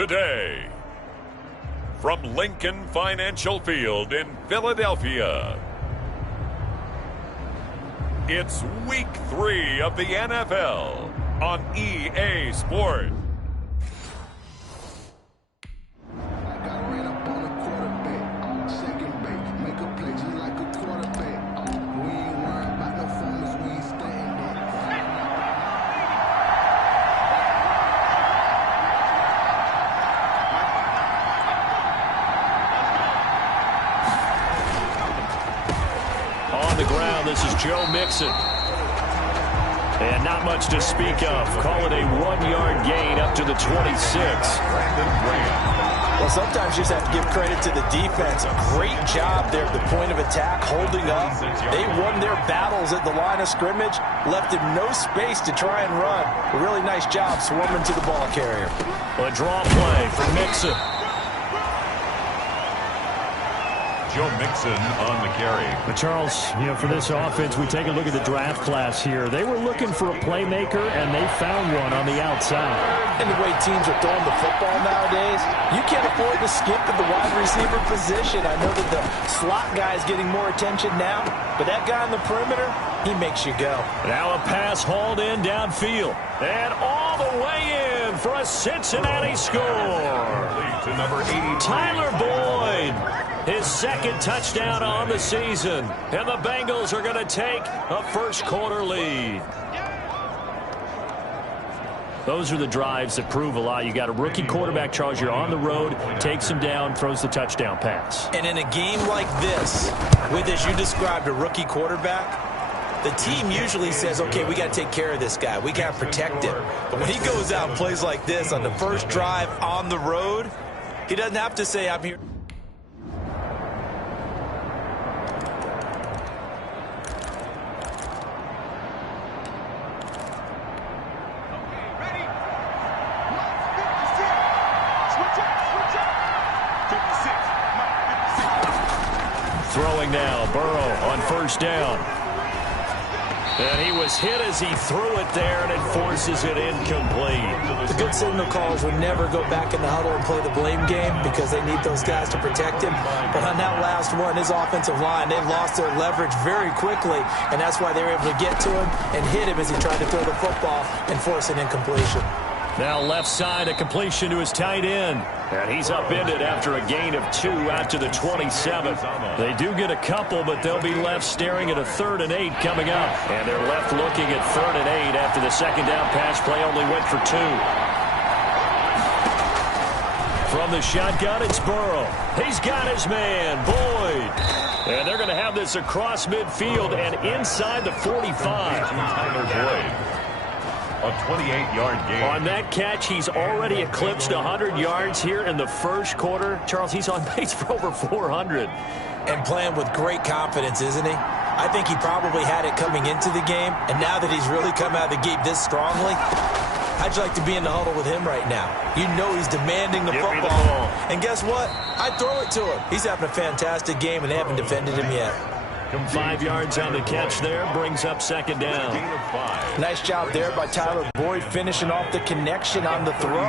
today. From Lincoln Financial Field in Philadelphia, it's Week 3 of the NFL on EA Sports. This is Joe Mixon. And not much to speak of. Call it a 1-yard gain up to the 26. Well, sometimes you just have to give credit to the defense. Great job there at the point of attack, holding up. They won their battles at the line of scrimmage, left him no space to try and run. A really nice job swarming to the ball carrier. A draw play for Mixon. Joe Mixon on the carry. But Charles, for this offense, we take a look at the draft class here. They were looking for a playmaker, and they found one on the outside. And the way teams are throwing the football nowadays, you can't afford to skip at the wide receiver position. I know that the slot guy is getting more attention now, but that guy on the perimeter, he makes you go. Now a pass hauled in downfield. And all the way in for a Cincinnati score. To number 80, Tyler Boyd. His second touchdown on the season. And the Bengals are going to take a first-quarter lead. Those are the drives that prove a lot. You got a rookie quarterback, Charles. You're on the road, takes him down, throws the touchdown pass. And in a game like this, with, as you described, a rookie quarterback, the team usually says, okay, we got to take care of this guy. We got to protect him. But when he goes out and plays like this on the first drive on the road, he doesn't have to say, I'm here. Throwing now, Burrow on first down. And he was hit as he threw it there, and it forces it incomplete. The good signal callers would never go back in the huddle and play the blame game because they need those guys to protect him. But on that last one, his offensive line, they lost their leverage very quickly, and that's why they were able to get to him and hit him as he tried to throw the football and force an incompletion. Now left side, a completion to his tight end. And he's upended after a gain of 2 out to the 27. They do get a couple, but they'll be left staring at a 3rd and 8 coming up. And they're left looking at 3rd and 8 after the second down pass play only went for 2. From the shotgun, it's Burrow. He's got his man, Boyd. And they're going to have this across midfield and inside the 45. Tyler Boyd. A 28-yard gain. On that catch, he's already eclipsed 100 yards here in the first quarter. Charles, he's on pace for over 400. And playing with great confidence, isn't he? I think he probably had it coming into the game, and now that he's really come out of the gate this strongly, how'd you like to be in the huddle with him right now? You know he's demanding the football. And guess what? I'd throw it to him. He's having a fantastic game, and they haven't defended him yet. 5 yards on the catch there, brings up second down. Nice job there by Tyler Boyd, finishing off the connection on the throw.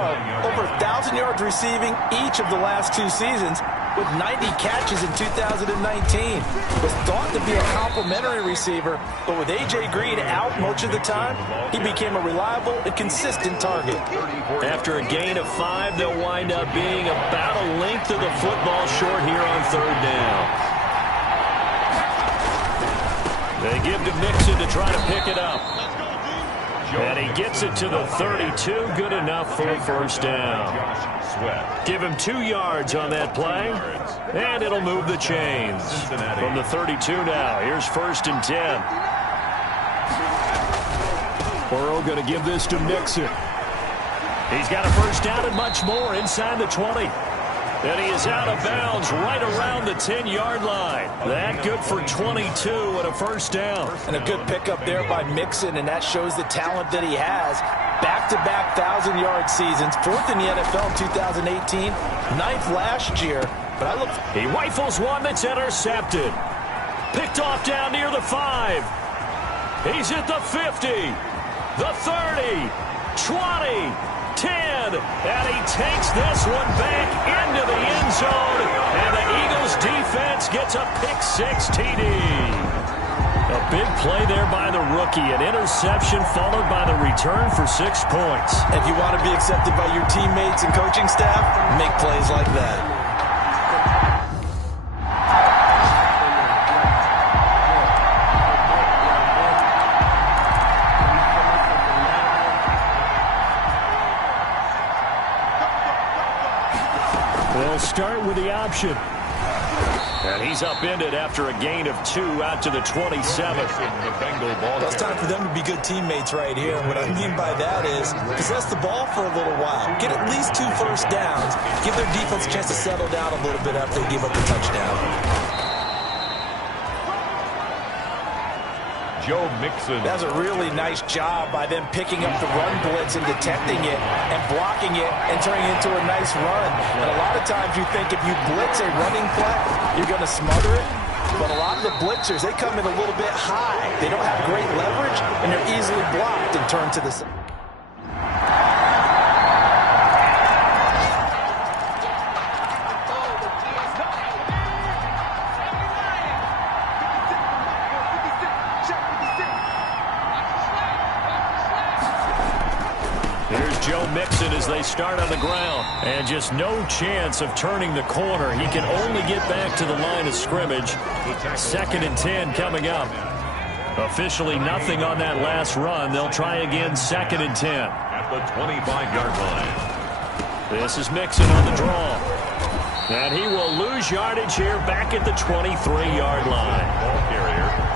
Over 1,000 yards receiving each of the last 2 seasons, with 90 catches in 2019. Was thought to be a complimentary receiver, but with A.J. Green out much of the time, he became a reliable and consistent target. After a gain of 5, they'll wind up being about a length of the football short here on 3rd down. They give to Mixon to try to pick it up. And he gets it to the 32. Good enough for a first down. Give him 2 yards on that play. And it'll move the chains. From the 32 now. Here's 1st and 10. Burrow going to give this to Mixon. He's got a first down and much more inside the 20. And he is out of bounds right around the 10-yard line. That good for 22 and a first down. And a good pickup there by Mixon, and that shows the talent that he has. Back-to-back 1,000-yard seasons, 4th in the NFL in 2018, 9th last year. But I look. He rifles one that's intercepted. Picked off down near the 5. He's at the 50, the 30. 20, 10, and he takes this one back into the end zone, and the Eagles defense gets a pick-6 TD. A big play there by the rookie, an interception followed by the return for 6 points. If you want to be accepted by your teammates and coaching staff, make plays like that. They'll start with the option. And he's upended after a gain of 2 out to the 27. Well, it's time for them to be good teammates right here. And what I mean by that is possess the ball for a little while. Get at least 2 first downs. Give their defense a chance to settle down a little bit after they give up the touchdown. Joe Mixon. That's a really nice job by them picking up the run blitz and detecting it and blocking it and turning it into a nice run. And a lot of times you think if you blitz a running play, you're going to smother it. But a lot of the blitzers, they come in a little bit high. They don't have great leverage, and they're easily blocked and turned to the side. Joe Mixon as they start on the ground. And just no chance of turning the corner. He can only get back to the line of scrimmage. 2nd and 10 coming up. Officially nothing on that last run. They'll try again 2nd and 10. At the 25-yard line. This is Mixon on the draw. And he will lose yardage here back at the 23-yard line. Ball carrier.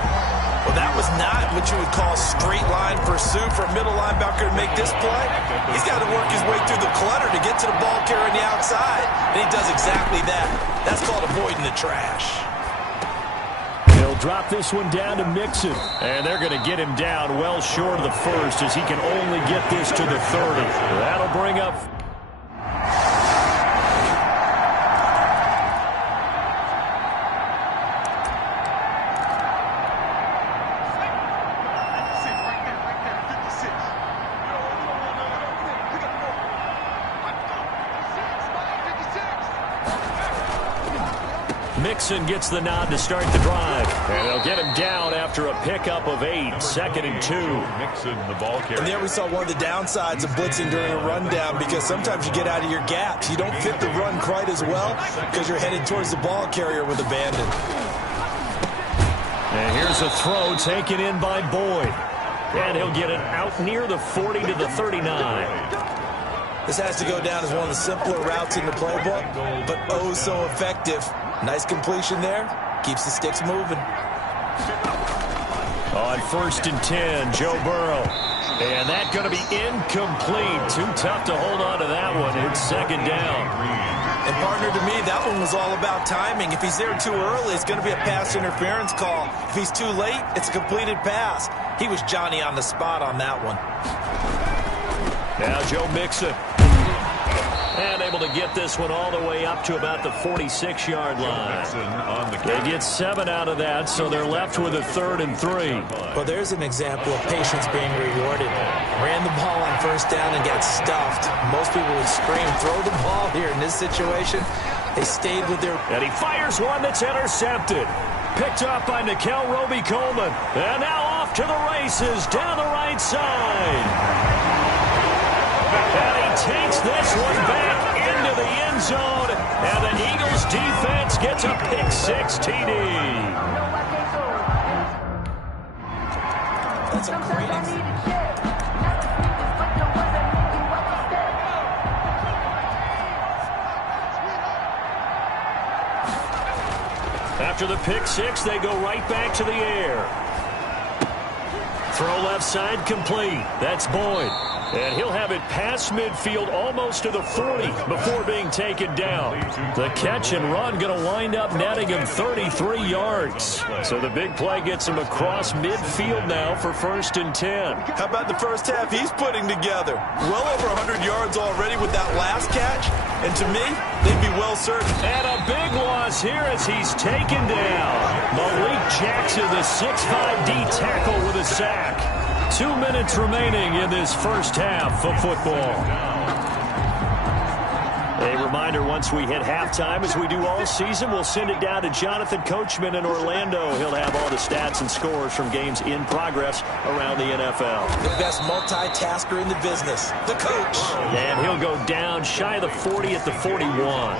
Well, that was not what you would call straight line pursuit for a middle linebacker to make this play. He's got to work his way through the clutter to get to the ball carrier on the outside. And he does exactly that. That's called avoiding the trash. He'll drop this one down to Mixon. And they're going to get him down well short of the first as he can only get this to the 30. That'll bring up... Mixon gets the nod to start the drive. And they'll get him down after a pickup of 8. 2nd and 2. Mixon, the ball carrier. And there we saw one of the downsides of blitzing during a rundown, because sometimes you get out of your gaps. You don't fit the run quite as well because you're headed towards the ball carrier with abandon. And here's a throw taken in by Boyd. And he'll get it out near the 40 to the 39. This has to go down as one of the simpler routes in the playbook, but oh so effective. Nice completion there. Keeps the sticks moving. On 1st and 10, Joe Burrow. And that's going to be incomplete. Too tough to hold on to that one. It's 2nd down. And partner, to me, that one was all about timing. If he's there too early, it's going to be a pass interference call. If he's too late, it's a completed pass. He was Johnny on the spot on that one. Now Joe Mixon. And able to get this one all the way up to about the 46-yard line. They get 7 out of that, so they're left with a 3rd and 3. Well, there's an example of patience being rewarded. Ran the ball on 1st down and got stuffed. Most people would scream, throw the ball here. In this situation, they stayed with their... And he fires one that's intercepted. Picked up by Nikel Roby-Coleman. And now off to the races down the right side. And he takes this one back into the end zone. And the Eagles defense gets a pick-6 TD. That's a great After the pick-6, they go right back to the air. Throw left side complete. That's Boyd. And he'll have it past midfield almost to the 40 before being taken down. The catch and run going to wind up netting him 33 yards. So the big play gets him across midfield now for 1st and 10. How about the first half he's putting together? Well over 100 yards already with that last catch. And to me, they'd be well served. And a big loss here as he's taken down. Malik Jackson, the 6'5" D tackle with a sack. 2 minutes remaining in this first half of football. A reminder, once we hit halftime, as we do all season, we'll send it down to Jonathan Coachman in Orlando. He'll have all the stats and scores from games in progress around the NFL. The best multitasker in the business, the coach. And he'll go down shy of the 40 at the 41.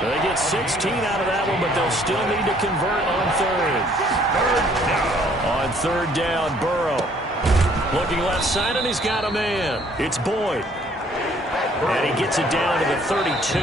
They get 16 out of that one, but they'll still need to convert on third. On third down, Burrow. Looking left side, and he's got a man. It's Boyd. And he gets it down to the 32.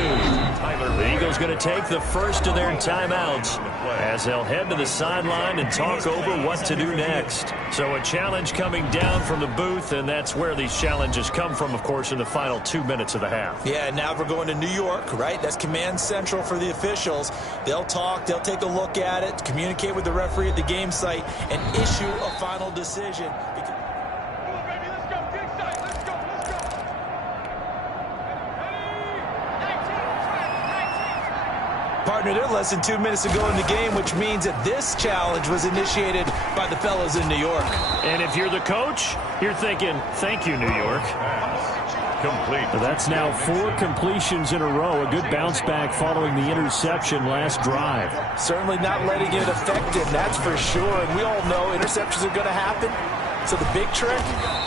The Eagles going to take the first of their timeouts as they'll head to the sideline and talk over what to do next. So a challenge coming down from the booth, and that's where these challenges come from, of course, in the final 2 minutes of the half. Yeah, now we're going to New York, right? That's command central for the officials. They'll talk, they'll take a look at it, communicate with the referee at the game site, and issue a final decision. Partner, they're less than 2 minutes to go in the game, which means that this challenge was initiated by the fellas in New York. And if you're the coach, you're thinking, thank you, New York. Complete. That's now 4 completions in a row. A good bounce back following the interception last drive. Certainly not letting it affect him, that's for sure. And we all know interceptions are going to happen. So the big trick,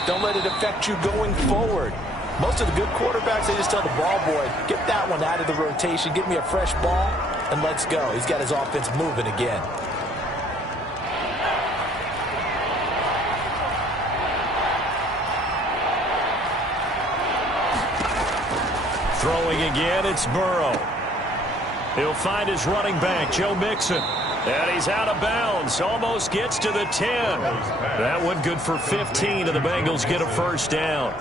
don't let it affect you going forward. Most of the good quarterbacks, they just tell the ball boy, get that one out of the rotation, give me a fresh ball, and let's go. He's got his offense moving again. Throwing again, it's Burrow. He'll find his running back, Joe Mixon. And he's out of bounds, almost gets to the 10. That one good for 15, and the Bengals get a first down.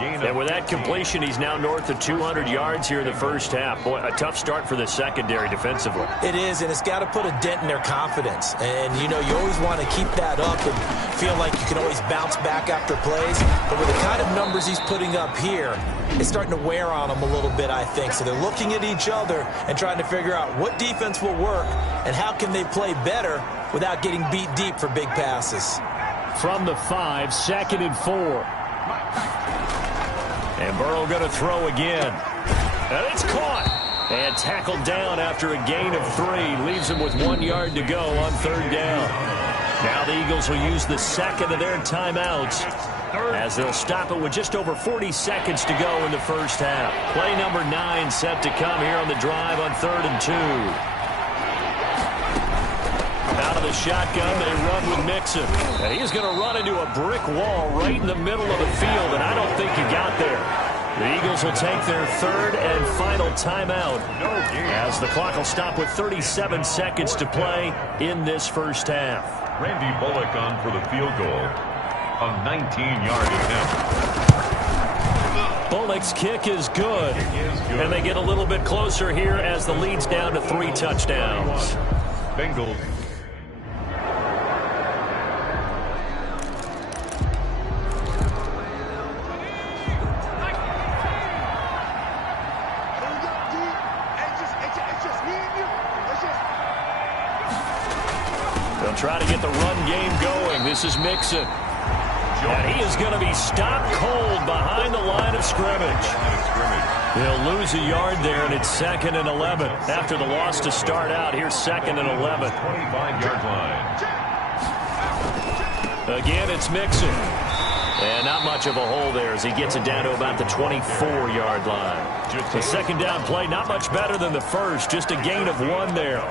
And with that completion, he's now north of 200 yards here in the first half. Boy, a tough start for the secondary defensively. It is, and it's got to put a dent in their confidence. And, you know, you always want to keep that up and feel like you can always bounce back after plays. But with the kind of numbers he's putting up here, it's starting to wear on them a little bit, I think. So they're looking at each other and trying to figure out what defense will work and how can they play better without getting beat deep for big passes. From the 5, 2nd and 4. And Burrow going to throw again. And it's caught. And tackled down after a gain of 3. Leaves him with 1 yard to go on third down. Now the Eagles will use the second of their timeouts as they'll stop it with just over 40 seconds to go in the first half. Play number 9 set to come here on the drive on 3rd and 2. Out of the shotgun, they run with Mixon. And he's going to run into a brick wall right in the middle of the field, and I don't think he got there. The Eagles will take their 3rd and final timeout as the clock will stop with 37 seconds to play in this first half. Randy Bullock on for the field goal. A 19-yard attempt. Bullock's kick is good. And they get a little bit closer here as the lead's down to 3 touchdowns. Bengals. They'll try to get the run game going. This is Mixon. And he is going to be stopped cold behind the line of scrimmage. They'll lose a yard there, and it's 2nd and 11. After the loss to start out, here's 2nd and 11. 25-yard line. Again, it's Mixon. And not much of a hole there as he gets it down to about the 24-yard line. The second down play, not much better than the first. Just a gain of 1 there.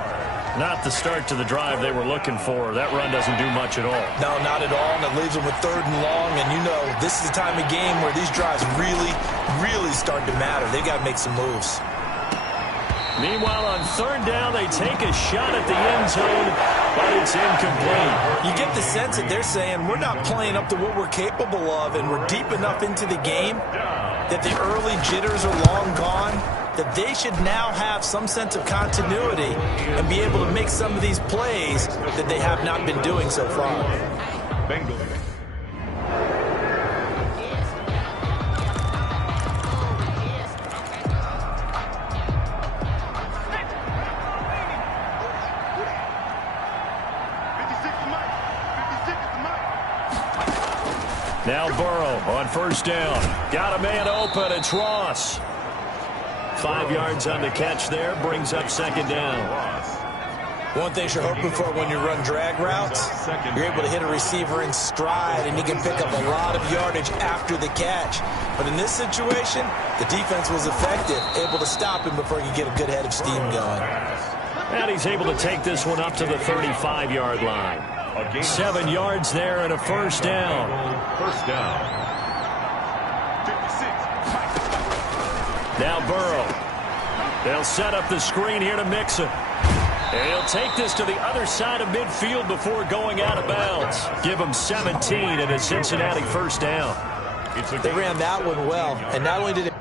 Not the start to the drive they were looking for. That run doesn't do much at all. No, not at all, and it leaves them with 3rd and long. And, you know, this is the time of game where these drives really, really start to matter. They've got to make some moves. Meanwhile, on 3rd down, they take a shot at the end zone, but it's incomplete. You get the sense that they're saying we're not playing up to what we're capable of, and we're deep enough into the game that the early jitters are long gone, that they should now have some sense of continuity and be able to make some of these plays that they have not been doing so far. Bengals. Now Burrow on first down. Got a man open. It's Ross. 5 yards on the catch there. Brings up second down. One thing you're hoping for when you run drag routes, you're able to hit a receiver in stride, and he can pick up a lot of yardage after the catch. But in this situation, the defense was effective, able to stop him before he could get a good head of steam going. And he's able to take this one up to the 35-yard line. 7 yards there and a first down. First down. Now Burrow. They'll set up the screen here to Mixon. And he'll take this to the other side of midfield before going out of bounds. Give him 17 and a Cincinnati first down. They ran that one well, and not only did it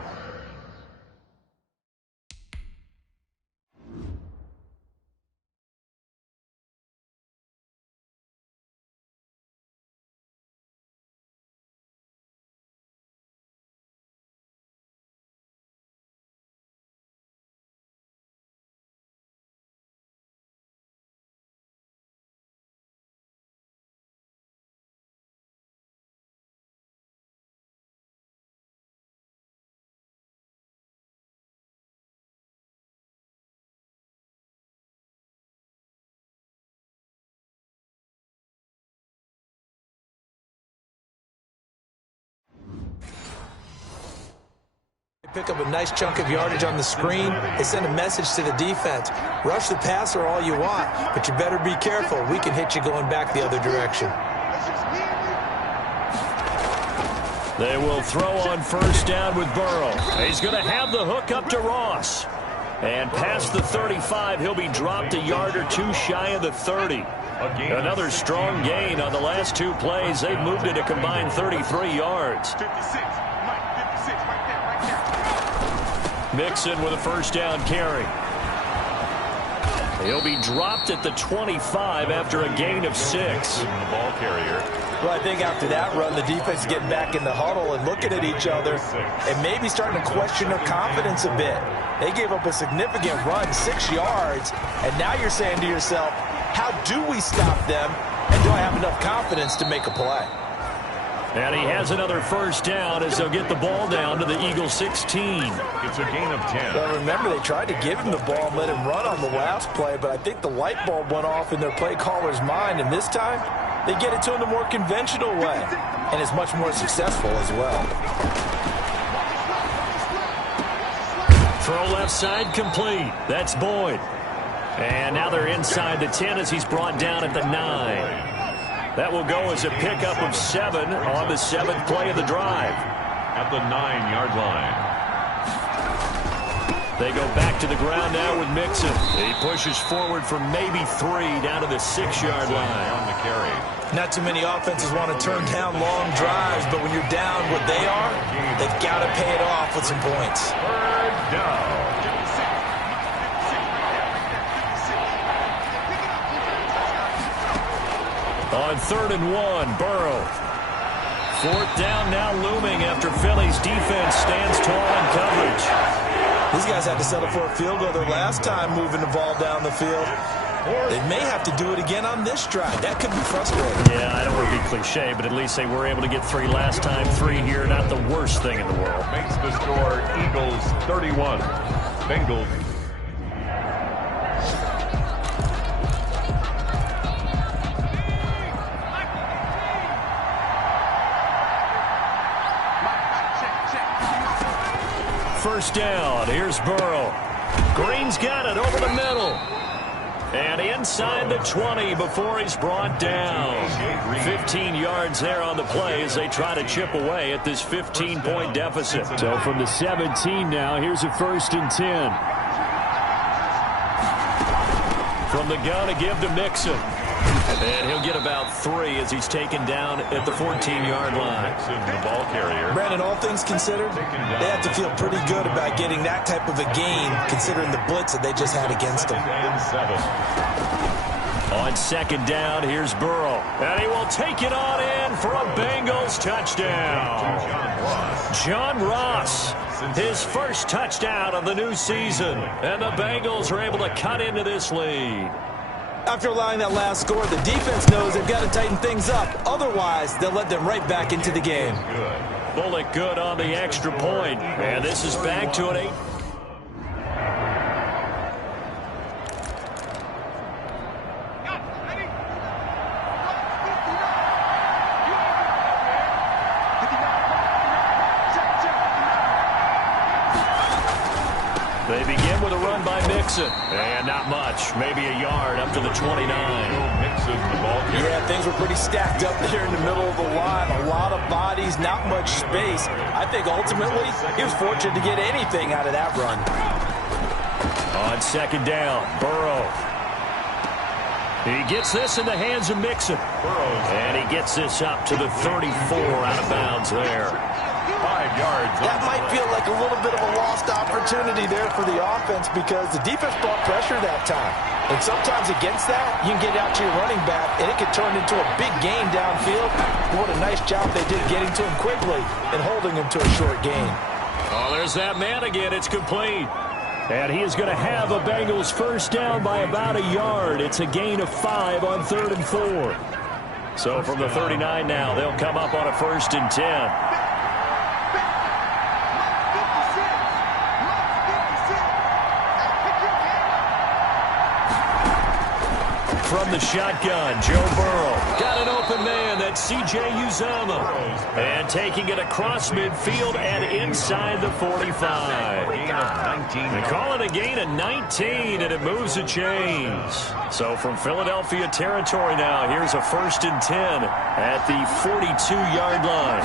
pick up a nice chunk of yardage on the screen, they send a message to the defense. Rush the passer all you want, but you better be careful. We can hit you going back the other direction. They will throw on first down with Burrow. He's going to have the hook up to Ross. And past the 35, he'll be dropped a yard or two shy of the 30. Another strong gain on the last 2 plays. They've moved it a combined 33 yards. Mixon with a first down carry. He'll be dropped at the 25 after a gain of 6. The ball carrier. Well, I think after that run, the defense is getting back in the huddle and looking at each other and maybe starting to question their confidence a bit. They gave up a significant run, 6 yards, and now you're saying to yourself, how do we stop them, and do I have enough confidence to make a play? And he has another first down as they'll get the ball down to the Eagles 16. It's a gain of 10. Well, remember, they tried to give him the ball and let him run on the last play, but I think the light bulb went off in their play caller's mind, and this time they get it to him the more conventional way, and it's much more successful as well. Throw left side complete. That's Boyd. And now they're inside the 10 as he's brought down at the 9. That will go as a pickup of 7 on the 7th play of the drive. At the 9-yard line. They go back to the ground now with Mixon. He pushes forward for maybe 3 down to the 6-yard line. On the carry. Not too many offenses want to turn down long drives, but when you're down what they are, they've got to pay it off with some points. Third down. On 3rd and 1, Burrow. 4th down now looming after Philly's defense stands tall in coverage. These guys had to settle for a field goal their last time moving the ball down the field. They may have to do it again on this drive. That could be frustrating. Yeah, I don't want to be cliche, but at least they were able to get 3 last time. 3 here, not the worst thing in the world. Makes the score Eagles 31. Bengals. First down. Here's Burrow. Green's got it over the middle. And inside the 20 before he's brought down. 15 yards there on the play as they try to chip away at this 15-point deficit. So from the 17 now, here's a 1st and 10. From the gun to give to Mixon. And he'll get about 3 as he's taken down at the 14-yard line. The ball carrier. Brandon, all things considered, they have to feel pretty good about getting that type of a gain, considering the blitz that they just had against them. On 2nd down, here's Burrow. And he will take it on in for a Bengals touchdown. John Ross, his first touchdown of the new season. And the Bengals are able to cut into this lead. After allowing that last score, the defense knows they've got to tighten things up. Otherwise, they'll let them right back into the game. Bullock good on the extra point. And this is back to an 8. They begin with a run by Mixon. And not much. Maybe a yard up to the 29. Yeah, things were pretty stacked up there in the middle of the line. A lot of bodies, not much space. I think ultimately he was fortunate to get anything out of that run. On second down, Burrow. He gets this in the hands of Mixon. And he gets this up to the 34 out of bounds there. 5 yards. That might feel like a little bit of a lost opportunity there for the offense because the defense brought pressure that time. And sometimes against that, you can get out to your running back, and it could turn into a big gain downfield. What a nice job they did getting to him quickly and holding him to a short gain. Oh, there's that man again. It's complete. And he is going to have a Bengals first down by about a yard. It's a gain of 5 on 3rd and 4. So from the 39 now, they'll come up on a 1st and 10. From the shotgun, Joe Burrow. Got an open man. That's C.J. Uzomah. And taking it across midfield and inside the 45. They call it a gain of 19, and it moves the chains. So from Philadelphia territory now, here's a 1st and 10 at the 42-yard line.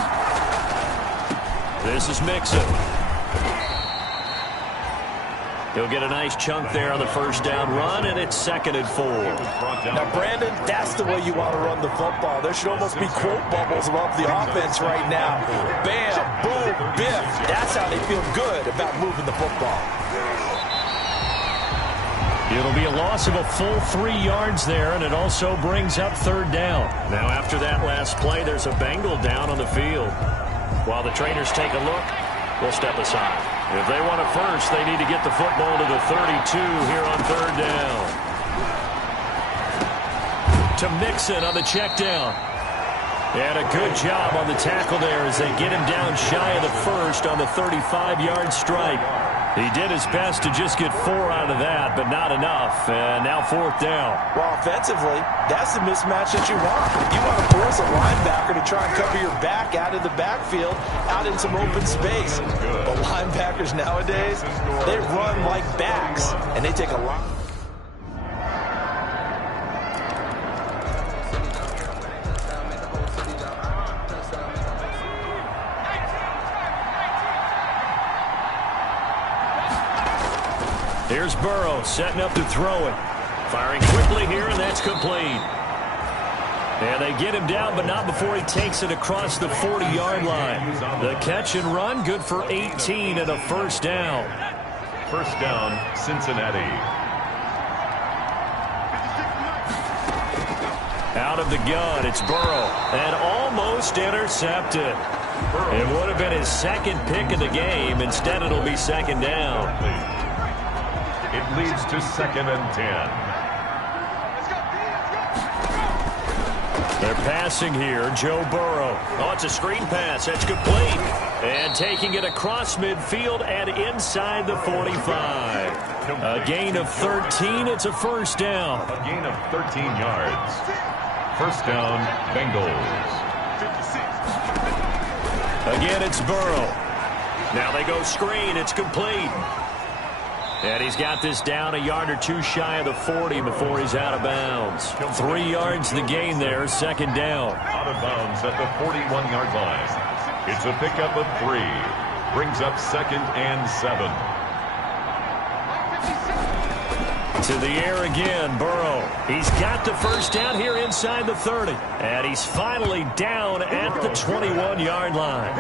This is Mixon. He'll get a nice chunk there on the first down run, and it's 2nd and 4. Now, Brandon, that's the way you want to run the football. There should almost be quote bubbles above the offense right now. Bam, boom, biff. That's how they feel good about moving the football. It'll be a loss of a full 3 yards there, and it also brings up 3rd down. Now, after that last play, there's a Bengal down on the field. While the trainers take a look, we'll step aside. If they want it first, they need to get the football to the 32 here on 3rd down. To Mixon on the check down. And a good job on the tackle there as they get him down shy of the 1st on the 35-yard strike. He did his best to just get 4 out of that, but not enough. And now 4th down. Well, offensively, that's the mismatch that you want. You want to force a linebacker to try and cover your back out of the backfield, out in some open space. But linebackers nowadays, they run like backs, and they take a lot. Here's Burrow setting up to throw it. Firing quickly here, and that's complete. And they get him down, but not before he takes it across the 40-yard line. The catch and run, good for 18 and a 1st down. 1st down, Cincinnati. Out of the gun, it's Burrow. And almost intercepted. It would have been his 2nd pick of the game. Instead, it'll be 2nd down. It leads to 2nd and 10. They're passing here, Joe Burrow. Oh, it's a screen pass. That's complete. And taking it across midfield and inside the 45. A gain of 13. It's a 1st down. A gain of 13 yards. 1st down, Bengals. Again, it's Burrow. Now they go screen. It's complete. And he's got this down a yard or 2 shy of the 40 before he's out of bounds. 3 yards the gain there, 2nd down. Out of bounds at the 41-yard line. It's a pickup of 3. Brings up 2nd and 7. To the air again, Burrow. He's got the 1st down here inside the 30. And he's finally down at the 21-yard line.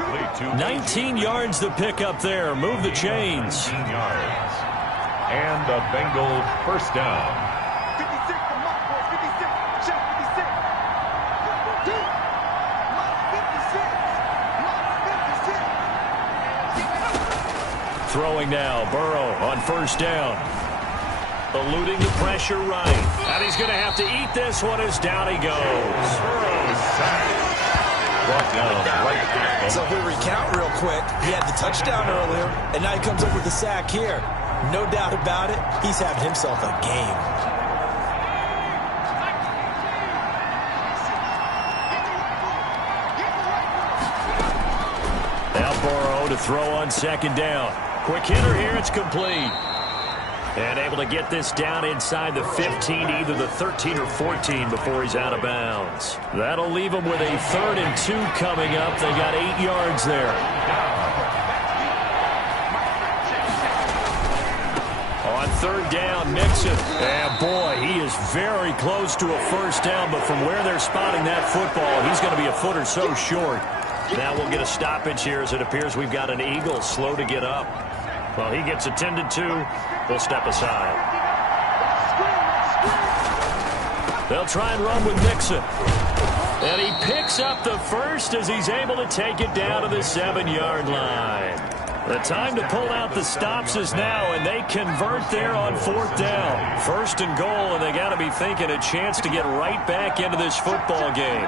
19 yards the pickup there. Move the chains. 19 yards. And the Bengal 1st down. Throwing now, Burrow on 1st down. Eluding the pressure right. And he's going to have to eat this one as down he goes. Brought down right. So if we recount real quick, he had the touchdown earlier, and now he comes up with the sack here. No doubt about it, he's having himself a game. Now Burrow to throw on second down. Quick hitter here, it's complete. And able to get this down inside the 15, either the 13 or 14 before he's out of bounds. That'll leave him with a 3rd and 2 coming up. They got 8 yards there. On 3rd down, Mixon. And boy, he is very close to a first down, but from where they're spotting that football, he's going to be a foot or so short. Now we'll get a stoppage here as it appears we've got an Eagle slow to get up. Well, he gets attended to. We'll step aside. They'll try and run with Mixon. And he picks up the first as he's able to take it down to the 7-yard line. The time to pull out the stops is now, and they convert there on 4th down. 1st and goal, and they got to be thinking a chance to get right back into this football game.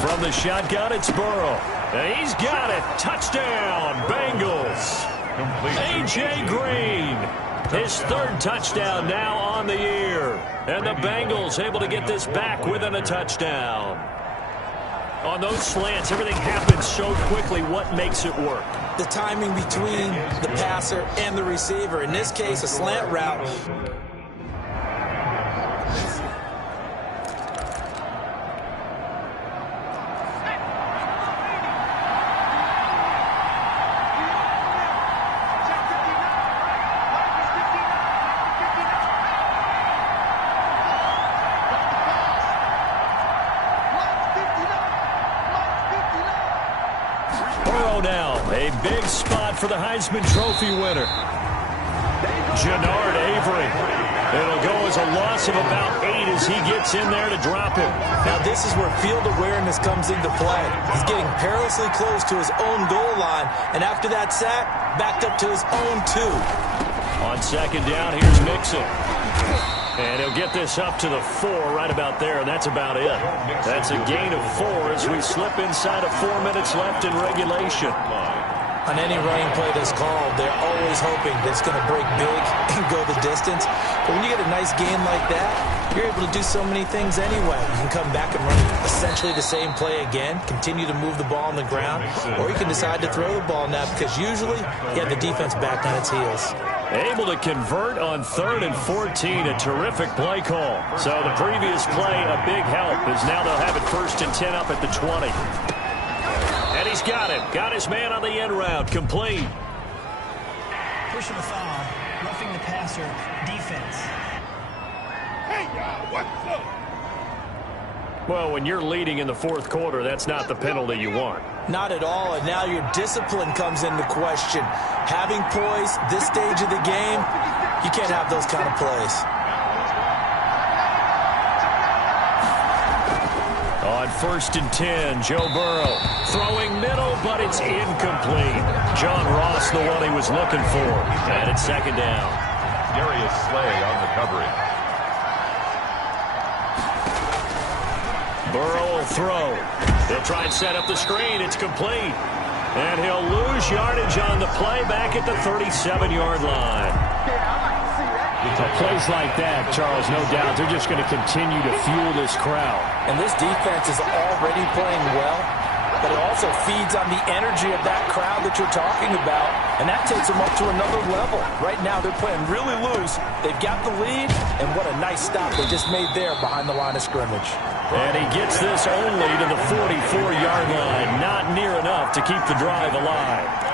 From the shotgun, it's Burrow. And he's got it. Touchdown, Bengals. A.J. Green. His 3rd touchdown now on the year. And the Bengals able to get this back within a touchdown. On those slants, everything happens so quickly. What makes it work? The timing between the passer and the receiver. In this case, a slant route. Now, a big spot for the Heisman Trophy winner. Jannard Avery. It'll go as a loss of about 8 as he gets in there to drop him. Now this is where field awareness comes into play. He's getting perilously close to his own goal line, and after that sack, backed up to his own 2. On 2nd down, here's Mixon. And he'll get this up to the 4 right about there, and that's about it. That's a gain of 4 as we slip inside of 4 minutes left in regulation. On any running play that's called, they're always hoping that it's going to break big and go the distance. But when you get a nice gain like that, you're able to do so many things anyway. You can come back and run essentially the same play again, continue to move the ball on the ground, or you can decide to throw the ball now because usually you have the defense back on its heels. Able to convert on 3rd and 14, a terrific play call. So the previous play, a big help, as now they'll have it 1st and 10 up at the 20. And he's got him. Got his man on the end route. Complete. Pushing the foul, roughing the passer, defense. Hey, what's up? Well, when you're leading in the 4th quarter, that's not the penalty you want. Not at all, and now your discipline comes into question. Having poise this stage of the game, you can't have those kind of plays. On 1st and 10, Joe Burrow throwing middle, but it's incomplete. John Ross, the one he was looking for. And it's 2nd down. Darius Slay on the coverage. Burrow will throw. They'll try and set up the screen. It's complete. And he'll lose yardage on the play back at the 37-yard line. Plays like that, Charles, no doubt, they're just going to continue to fuel this crowd. And this defense is already playing well, but it also feeds on the energy of that crowd that you're talking about, and that takes them up to another level. Right now, they're playing really loose. They've got the lead, and what a nice stop they just made there behind the line of scrimmage. And he gets this only to the 44-yard line. Not near enough to keep the drive alive.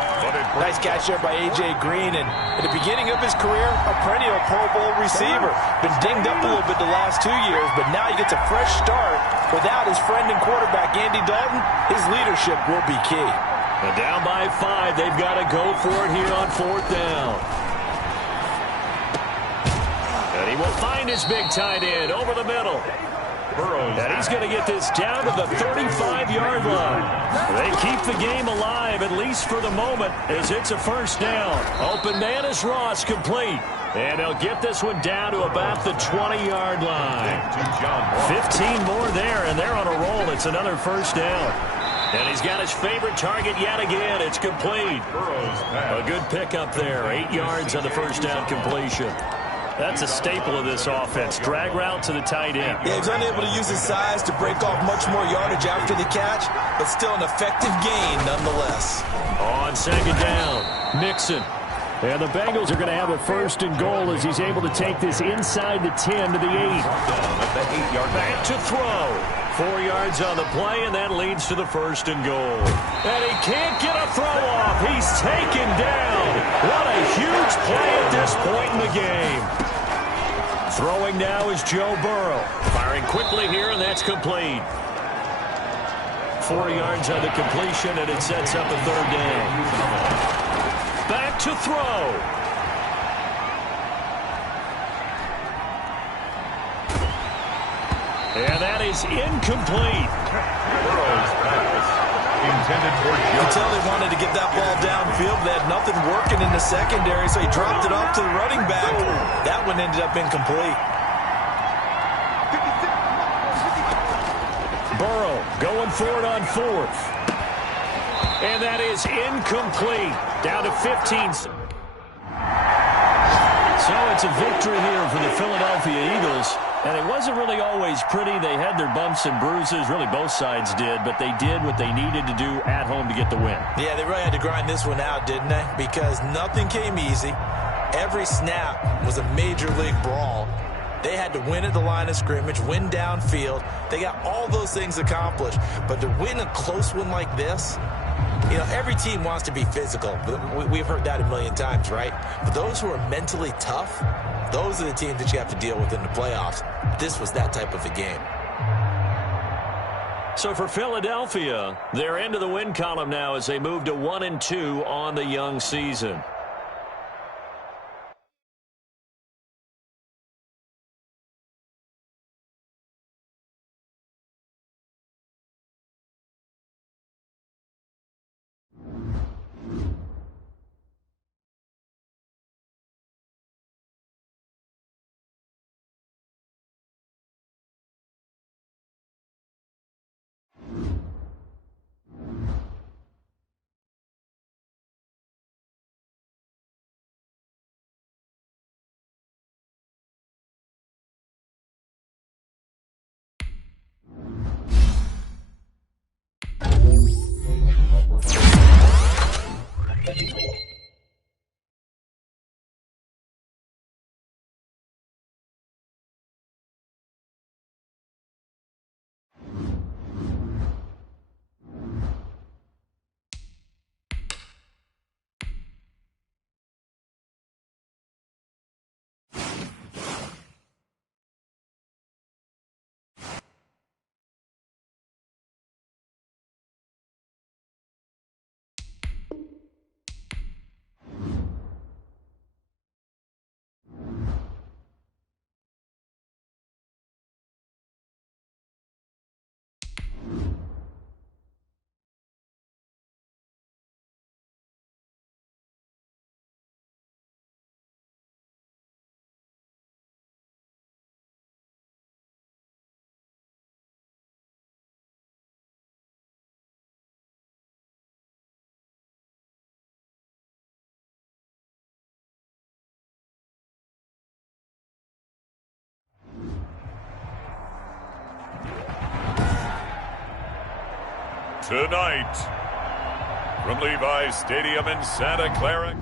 Nice catch there by A.J. Green, and at the beginning of his career, a perennial Pro Bowl receiver. Been dinged up a little bit the last 2 years, but now he gets a fresh start. Without his friend and quarterback, Andy Dalton, his leadership will be key. And down by 5, they've got to go for it here on 4th down. And he will find his big tight end over the middle. And he's going to get this down to the 35-yard line. They keep the game alive, at least for the moment, as it's a first down. Open man is Ross, complete. And they'll get this one down to about the 20-yard line. 15 more there, and they're on a roll. It's another first down. And he's got his favorite target yet again. It's complete. A good pickup there. 8 yards on the first down completion. That's a staple of this offense. Drag route to the tight end. Yeah, he's unable to use his size to break off much more yardage after the catch, but still an effective gain nonetheless. On second down, Mixon. And the Bengals are going to have a first and goal as he's able to take this inside the 10 to the 8. Back to throw. 4 yards on the play, and that leads to the first and goal. And he can't get a throw off. He's taken down. What a huge play at this point in the game. Throwing now is Joe Burrow. Firing quickly here, and that's complete. 4 yards on the completion, and it sets up a third down. Back to throw. And that is incomplete. You can tell they wanted to get that ball downfield. They had nothing working in the secondary, so he dropped it off to the running back. That one ended up incomplete. Burrow going for it on fourth. And that is incomplete. Down to 15. So it's a victory here for the Philadelphia Eagles. And it wasn't really always pretty. They had their bumps and bruises. Really, both sides did. But they did what they needed to do at home to get the win. Yeah, they really had to grind this one out, didn't they? Because nothing came easy. Every snap was a major league brawl. They had to win at the line of scrimmage, win downfield. They got all those things accomplished. But to win a close one like this, you know, every team wants to be physical. We've heard that a million times, right? But those who are mentally tough, those are the teams that you have to deal with in the playoffs. This was that type of a game. So for Philadelphia, they're into the win column now as they move to 1-2 on the young season. Tonight, from Levi's Stadium in Santa Clara.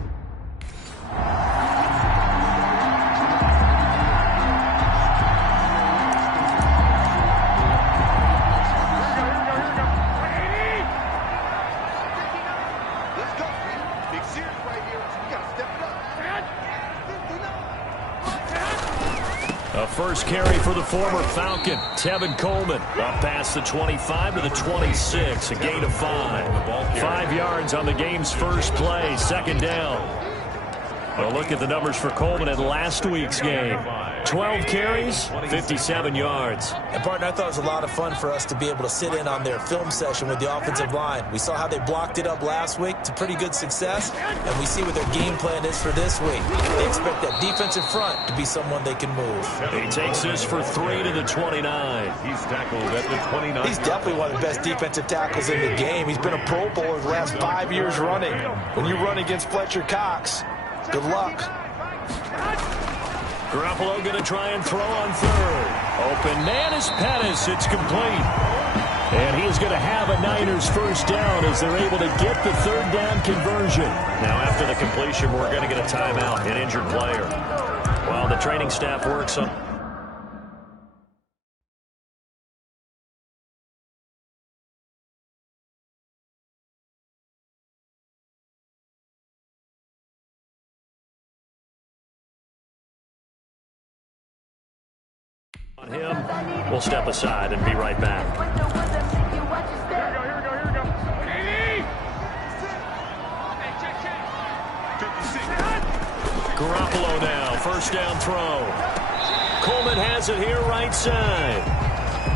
A first carry for the former Falcon, Tevin Coleman, up past the 25 to the 26, a gain of 5. 5 yards on the game's first play, second down. Well, look at the numbers for Coleman in last week's game. 12 carries, 57 yards. And, partner, I thought it was a lot of fun for us to be able to sit in on their film session with the offensive line. We saw how they blocked it up last week to pretty good success, and we see what their game plan is for this week. They expect that defensive front to be someone they can move. He takes this for 3 to the 29. He's tackled at the 29. He's definitely one of the best defensive tackles in the game. He's been a Pro Bowler the last 5 years running. When you run against Fletcher Cox, good luck. Garoppolo going to try and throw on third. Open man is Pettis. It's complete. And he is going to have a Niners first down as they're able to get the third down conversion. Now after the completion, we're going to get a timeout, an injured player. While the training staff works on... on him, we'll step aside and be right back. Garoppolo now, first down throw. Coleman has it here, right side.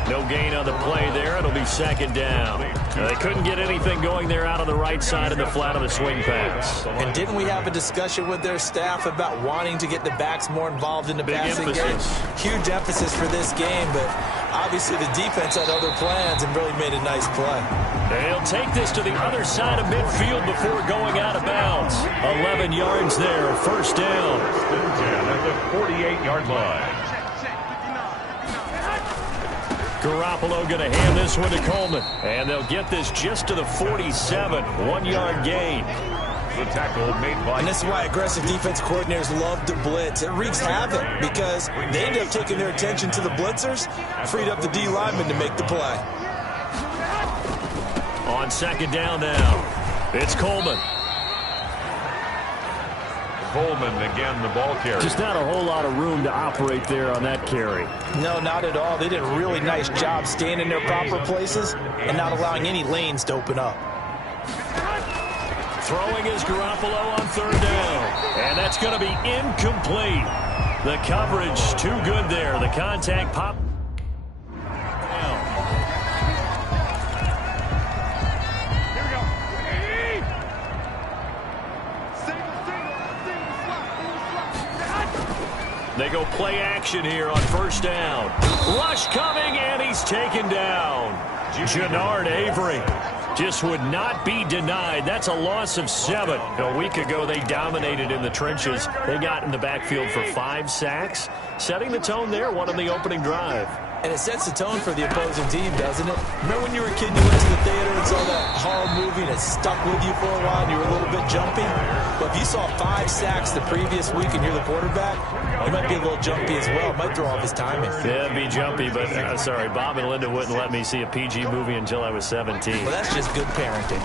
No gain on the play there. It'll be second down. They couldn't get anything going there out on the right side of the flat of the swing pass. And didn't we have a discussion with their staff about wanting to get the backs more involved in the passing game? Huge emphasis for this game, but obviously the defense had other plans and really made a nice play. They'll take this to the other side of midfield before going out of bounds. 11 yards there, first down. At the 48-yard line. Garoppolo going to hand this one to Coleman. And they'll get this just to the 47. 1-yard gain. The tackle made by... And this is why aggressive defense coordinators love to blitz. It wreaks havoc because they end up taking their attention to the blitzers, freed up the D lineman to make the play. On second down now, it's Coleman. Coleman again, the ball carrier. Just not a whole lot of room to operate there on that carry. No, not at all. They did a really nice job staying in their proper places and not allowing any lanes to open up. Throwing is Garoppolo on third down. And that's going to be incomplete. The coverage too good there. The contact pop. They go play action here on first down. Rush coming, and he's taken down. Jannard Avery just would not be denied. That's a loss of 7. A week ago, they dominated in the trenches. They got in the backfield for 5 sacks, setting the tone there, one on the opening drive. And it sets the tone for the opposing team, doesn't it? Remember when you were a kid, you went to the theater and saw that horror movie and it stuck with you for a while and you were a little bit jumpy? But if you saw 5 sacks the previous week and you're the quarterback, you might be a little jumpy as well. It might throw off his timing. Yeah, it'd be jumpy, but sorry, Bob and Linda wouldn't let me see a PG movie until I was 17. Well, that's just good parenting.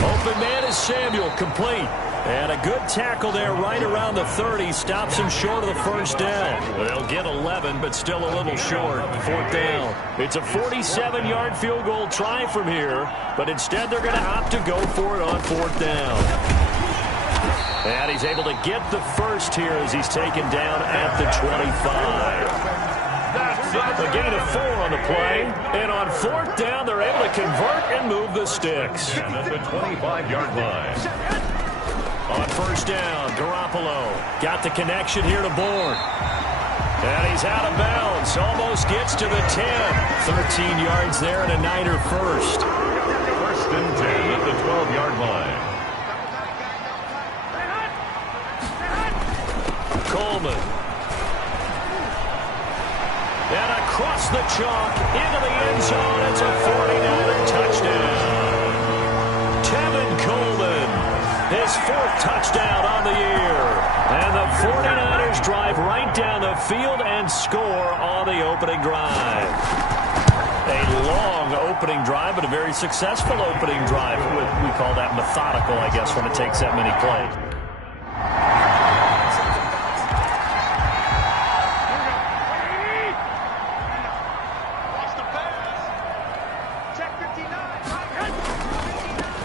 Open man is Samuel, complete. And a good tackle there right around the 30. Stops him short of the first down. They'll get 11, but still a little short. Fourth down. It's a 47-yard field goal try from here, but instead they're going to opt to go for it on fourth down. And he's able to get the first here as he's taken down at the 25. A gain of 4 on the play. And on fourth down, they're able to convert and move the sticks. At the 25-yard line. On first down, Garoppolo got the connection here to Bourne. And he's out of bounds. Almost gets to the 10. 13 yards there and a Niner first. First and 10 at the 12-yard line. Coleman. And across the chalk into the end zone. It's a 49er touchdown. Tevin Coleman. His 4th touchdown on the year. And the 49ers drive right down the field and score on the opening drive. A long opening drive, but a very successful opening drive. We call that methodical, I guess, when it takes that many plays.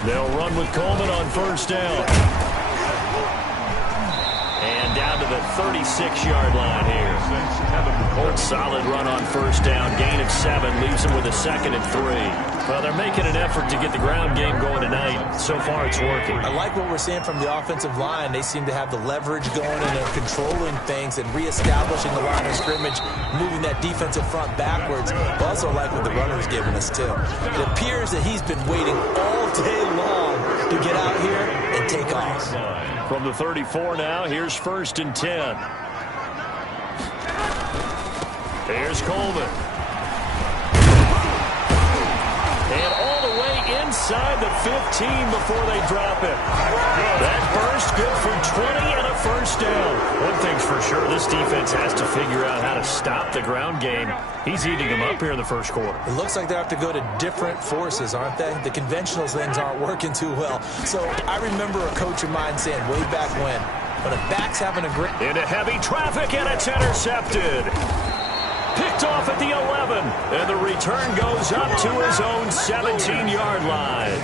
They'll run with Coleman on first down. the 36-yard line here. Solid run on first down. Gain of 7 leaves them with a 2nd and 3. Well, they're making an effort to get the ground game going tonight. So far, it's working. I like what we're seeing from the offensive line. They seem to have the leverage going, and they're controlling things and reestablishing the line of scrimmage, moving that defensive front backwards. I also like what the runner's giving us, too. It appears that he's been waiting all day long to get out here and take off. From the 34 now, here's 1st and 10. Here's Coleman. And all the way inside the 15 before they drop it. That burst good for 20 and a first down. One thing's for sure, this defense has to figure out how to stop the ground game. He's eating them up here in the first quarter. It looks like they have to go to different forces, aren't they? The conventional things aren't working too well. So I remember a coach of mine saying way back when a back's having a great... Into heavy traffic, and it's intercepted. Picked off at the 11, and the return goes up to his own 17-yard line.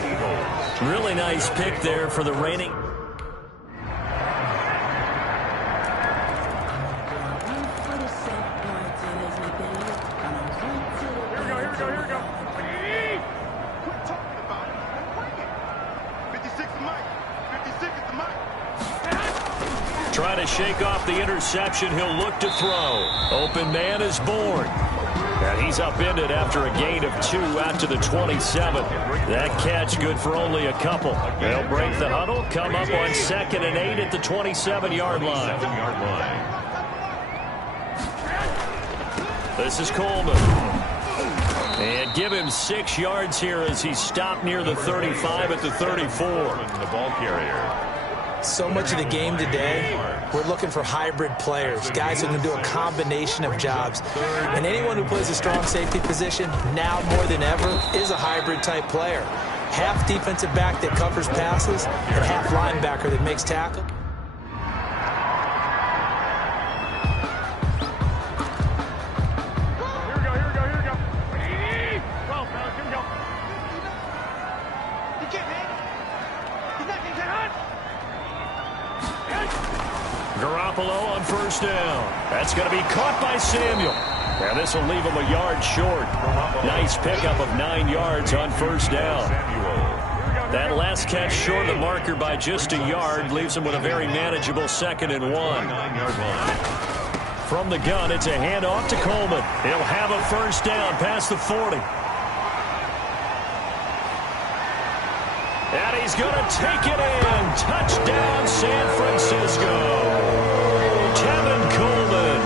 Really nice pick there for the reigning. Trying to shake off the interception. He'll look to throw. Open man is born. And he's upended after a gain of 2 out to the 27. That catch good for only a couple. They'll break the huddle, come up on 2nd and 8 at the 27-yard line. This is Coleman. And give him 6 yards here as he stopped near the 35 at the 34. The ball carrier. So much of the game today, we're looking for hybrid players, guys who can do a combination of jobs. And anyone who plays a strong safety position, now more than ever, is a hybrid-type player. Half defensive back that covers passes, and half linebacker that makes tackle. Garoppolo on first down. That's going to be caught by Samuel. And this will leave him a yard short. Nice pickup of 9 yards on first down. That last catch short of the marker by just a yard leaves him with a very manageable 2nd and 1. From the gun, it's a handoff to Coleman. He'll have a first down past the 40. And he's going to take it in. Touchdown, San Francisco. Kevin Coleman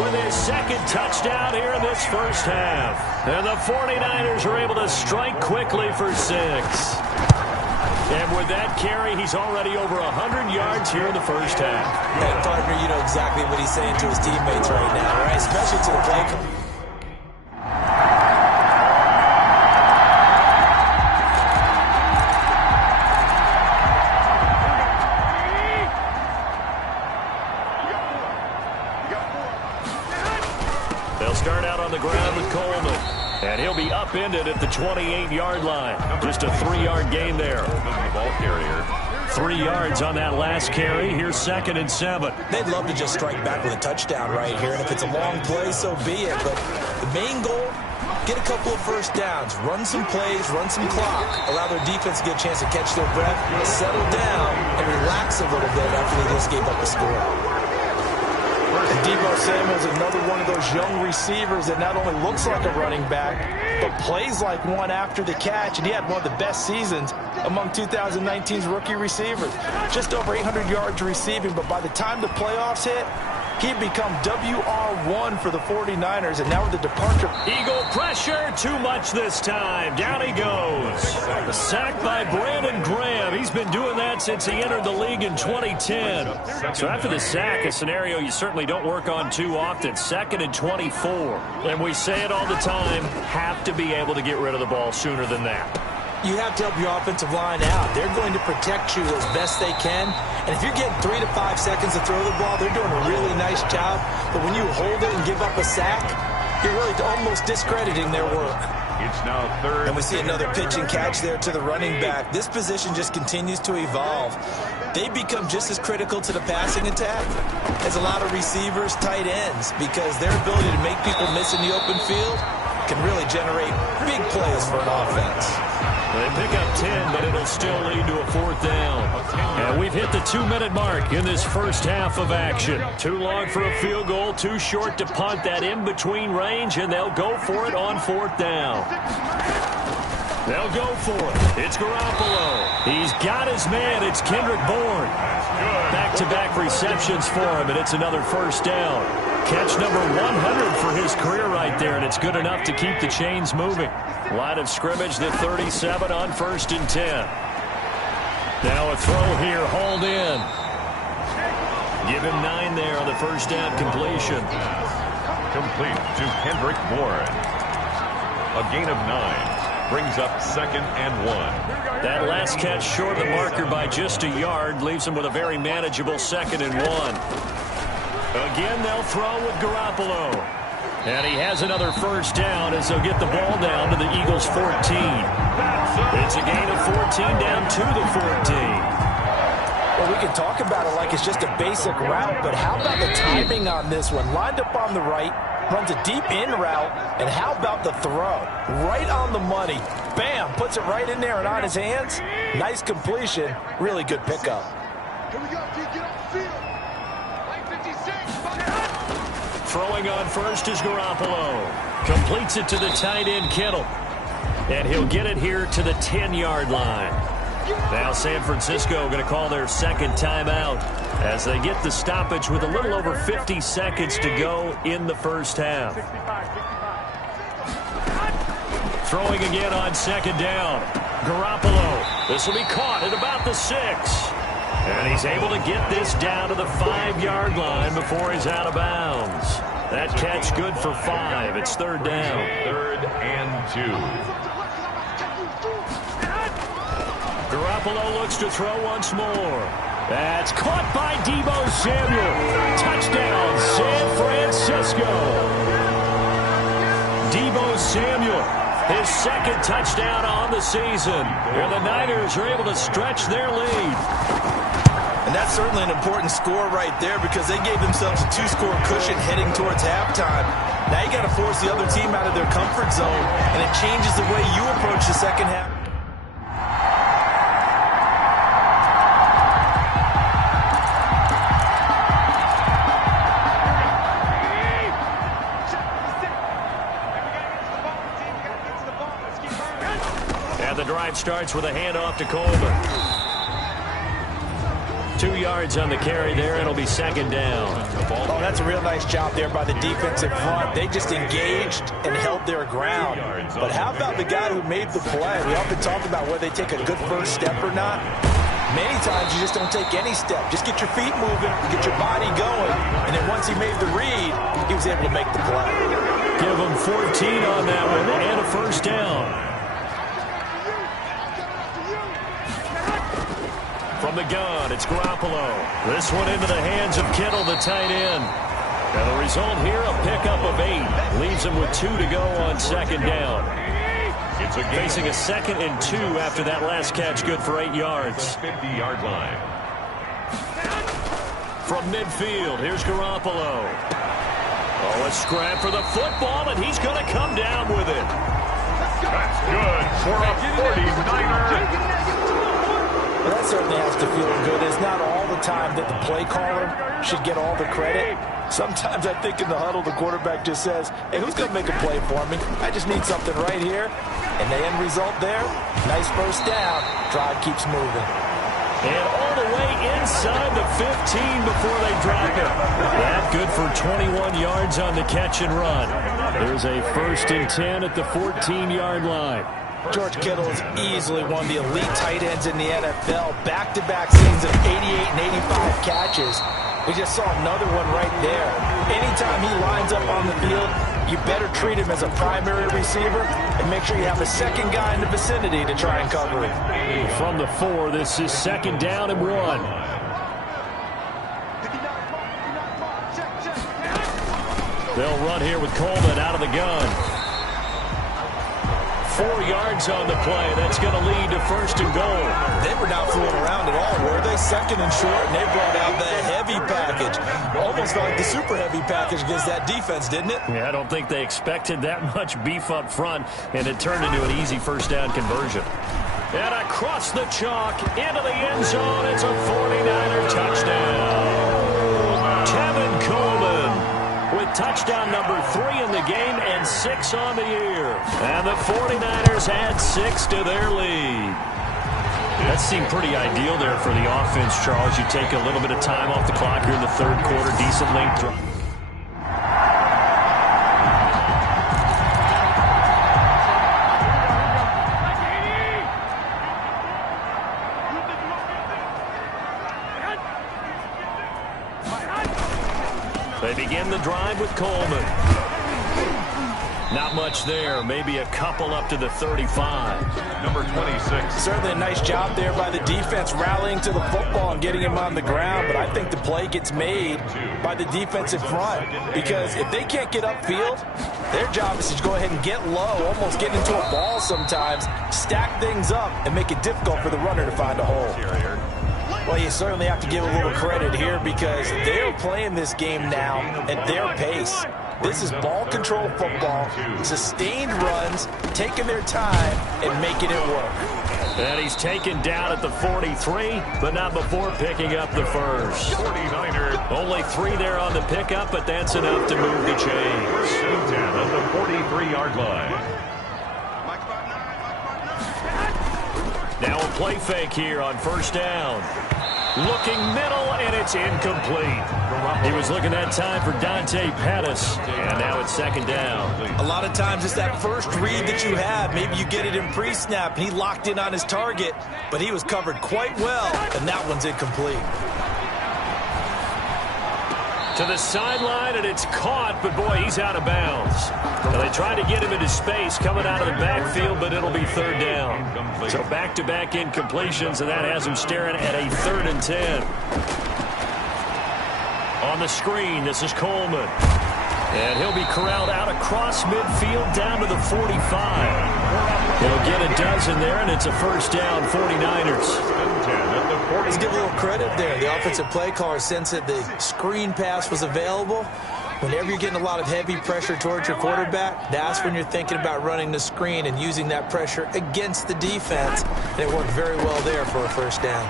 with his 2nd touchdown here in this first half. And the 49ers are able to strike quickly for 6. And with that carry, he's already over 100 yards here in the first half. And partner, you know exactly what he's saying to his teammates right now, right? Especially to the play. Start out on the ground with Coleman. And he'll be upended at the 28-yard line. Just a 3-yard gain there. The ball carrier. 3 yards on that last carry. Here's 2nd and 7. They'd love to just strike back with a touchdown right here. And if it's a long play, so be it. But the main goal, get a couple of first downs. Run some plays, run some clock. Allow their defense to get a chance to catch their breath, settle down, and relax a little bit after they just gave up a score. And Deebo Samuel's another one of those young receivers that not only looks like a running back, but plays like one after the catch. And he had one of the best seasons among 2019's rookie receivers. Just over 800 yards receiving, but by the time the playoffs hit, he'd become WR1 for the 49ers, and now with the departure. Eagle pressure, too much this time. Down he goes. A sack by Brandon Graham. He's been doing that since he entered the league in 2010. So after the sack, a scenario you certainly don't work on too often. 2nd and 24. And we say it all the time, have to be able to get rid of the ball sooner than that. You have to help your offensive line out. They're going to protect you as best they can. And if you're getting 3 to 5 seconds to throw the ball, they're doing a really nice job. But when you hold it and give up a sack, you're really almost discrediting their work. It's now third. And we see another pitch and catch there to the running back. This position just continues to evolve. They become just as critical to the passing attack as a lot of receivers, tight ends, because their ability to make people miss in the open field can really generate big plays for an offense. They pick up 10, but it'll still lead to a 4th down. And we've hit the 2-minute mark in this first half of action. Too long for a field goal, too short to punt that in-between range, and they'll go for it on 4th down. They'll go for it. It's Garoppolo. He's got his man. It's Kendrick Bourne. Back-to-back receptions for him, and it's another first down. Catch number 100 for his career right there, and it's good enough to keep the chains moving. Line of scrimmage, the 37 on 1st and 10. Now a throw here, hauled in. Give him 9 there on the first down completion. Complete to Kendrick Bourne. A gain of 9. Brings up 2nd and 1. That last catch short of the marker by just a yard leaves him with a very manageable 2nd and 1. Again, they'll throw with Garoppolo. And he has another first down as they'll get the ball down to the Eagles' 14. It's a gain of 14 down to the 14. Well, we can talk about it like it's just a basic route, but how about the timing on this one? Lined up on the right, runs a deep in route, and how about the throw? Right on the money. Bam, puts it right in there and on his hands. Nice completion. Really good pickup. Here we go, D, get off the field. Line 56. Throwing on first is Garoppolo. Completes it to the tight end, Kittle. And he'll get it here to the 10-yard line. Now San Francisco going to call their 2nd timeout as they get the stoppage with a little over 50 seconds to go in the first half. Throwing again on 2nd down. Garoppolo. This will be caught at about the 6. And he's able to get this down to the 5-yard line before he's out of bounds. That catch good for 5. It's 3rd down. 3rd and 2. Garoppolo looks to throw once more. That's caught by Deebo Samuel. Touchdown, San Francisco. Deebo Samuel, his 2nd touchdown on the season. And the Niners are able to stretch their lead. And that's certainly an important score right there because they gave themselves a 2-score cushion heading towards halftime. Now you got to force the other team out of their comfort zone, and it changes the way you approach the second half. And the drive starts with a handoff to Coleman. 2 yards on the carry there. It'll be 2nd down. Oh, that's a real nice job there by the defensive front. They just engaged and held their ground. But how about the guy who made the play? We often talk about whether they take a good first step or not. Many times you just don't take any step. Just get your feet moving, get your body going. And then once he made the read, he was able to make the play. Give him 14 on that one and a first down. From the gun, it's Garoppolo. This one into the hands of Kittle, the tight end. And the result here, a pickup of 8. Leaves him with 2 to go on 2nd down. Facing a 2nd and 2 after that last catch, good for 8 yards. 50-yard line. From midfield, here's Garoppolo. Oh, a scrap for the football, and he's going to come down with it. That's good for a 49er. Well, that certainly has to feel good. It's not all the time that the play caller should get all the credit. Sometimes I think in the huddle, the quarterback just says, hey, who's going to make a play for me? I just need something right here. And the end result there, nice first down. Drive keeps moving. And all the way inside the 15 before they drop it. That good for 21 yards on the catch and run. There's a 1st and 10 at the 14-yard line. George Kittle is easily one of the elite tight ends in the NFL. Back-to-back seasons of 88 and 85 catches. We just saw another one right there. Anytime he lines up on the field, you better treat him as a primary receiver and make sure you have a 2nd guy in the vicinity to try and cover him. From the 4, this is 2nd down and 1. They'll run here with Coleman out of the gun. 4 yards on the play. That's going to lead to 1st and goal. They were not fooling around at all, were they? 2nd and short, and they brought out the heavy package. Almost like the super heavy package against that defense, didn't it? Yeah, I don't think they expected that much beef up front, and it turned into an easy 1st down conversion. And across the chalk, into the end zone, it's a 49er touchdown. Tevin Coleman with touchdown number 3 in the game and 6 on the year. And the 49ers add 6 to their lead. That seemed pretty ideal there for the offense, Charles. You take a little bit of time off the clock here in the 3rd quarter, decent length drive. They begin the drive with Coleman. Not much there. Maybe a couple up to the 35. Number 26. Certainly a nice job there by the defense rallying to the football and getting him on the ground. But I think the play gets made by the defensive front. Because if they can't get upfield, their job is to go ahead and get low, almost get into a ball sometimes, stack things up, and make it difficult for the runner to find a hole. Well, you certainly have to give a little credit here because they're playing this game now at their pace. This is ball control football, sustained runs, taking their time and making it work. And he's taken down at the 43, but not before picking up the 1st. 49er. Only 3 there on the pickup, but that's enough to move the chains. At the 43-yard line. Now a play fake here on 1st down. Looking middle, and it's incomplete. He was looking that time for Dante Pettis, and now it's 2nd down. A lot of times it's that first read that you have. Maybe you get it in pre-snap, and he locked in on his target, but he was covered quite well, and that one's incomplete. To the sideline, and it's caught, but boy, he's out of bounds. Now, they tried to get him into space coming out of the backfield, but it'll be 3rd down. So back-to-back incompletions, and that has him staring at a 3rd and 10. On the screen, this is Coleman. And he'll be corralled out across midfield down to the 45. He'll get a dozen there, and it's a 1st down, 49ers. Let's give a little credit there. The offensive play caller sensed that the screen pass was available. Whenever you're getting a lot of heavy pressure towards your quarterback, that's when you're thinking about running the screen and using that pressure against the defense. And it worked very well there for a 1st down.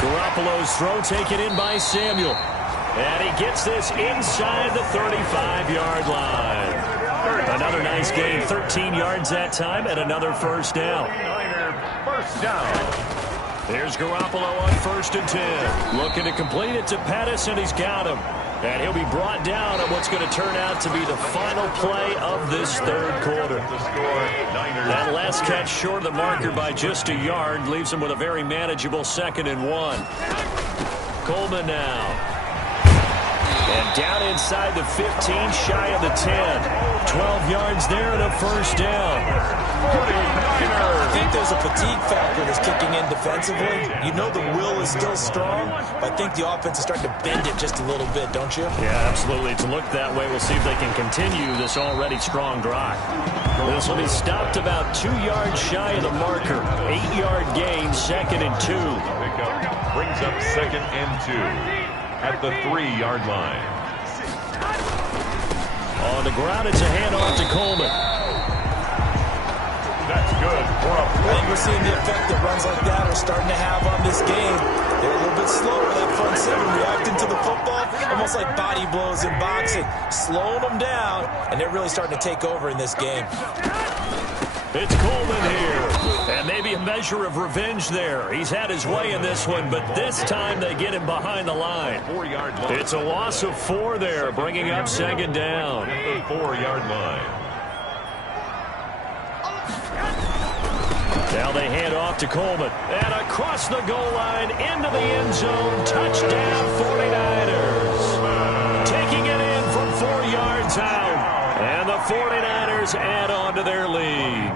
Garoppolo's throw taken in by Samuel. And he gets this inside the 35-yard line. Another nice gain, 13 yards that time, and another 1st down. 1st down. There's Garoppolo on 1st and 10. Looking to complete it to Pettis, and he's got him. And he'll be brought down on what's going to turn out to be the final play of this 3rd quarter. That last catch short of the marker by just a yard leaves him with a very manageable 2nd and 1. Coleman now. And down inside the 15, shy of the 10. 12 yards there and a 1st down. I think there's a fatigue factor that's kicking in defensively. You know the will is still strong, but I think the offense is starting to bend it just a little bit, don't you? Yeah, absolutely. It's looked that way. We'll see if they can continue this already strong drive. This will be stopped about 2 yards shy of the marker. 8-yard gain, 2nd and 2. Pickup brings up 2nd and 2 at the 3-yard line. On the ground, it's a handoff to Coleman. That's good for a I think we're seeing the effect that runs like that are starting to have on this game. They're a little bit slower, that front 7, reacting to the football, almost like body blows in boxing, slowing them down, and they're really starting to take over in this game. It's Coleman here, and maybe a measure of revenge there. He's had his way in this one, but this time they get him behind the line. 4-yard line. It's a loss of 4 there, bringing up 2nd down. 4-yard line. Now they hand off to Coleman. And across the goal line, into the end zone. Touchdown, 49ers. Taking it in from 4 yards out. And the 49ers add on to their lead.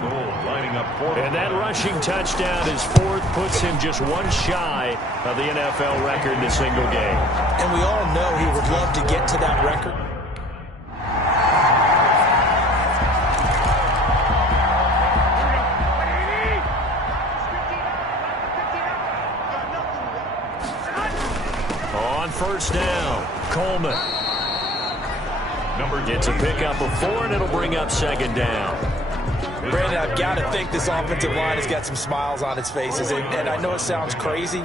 And that rushing touchdown, his 4th, puts him just 1 shy of the NFL record in a single game. And we all know he would love to get to that record. first down. Coleman. Gets a pickup of 4, and it'll bring up second down. Brandon, I've got to think this offensive line has got some smiles on its faces. And I know it sounds crazy,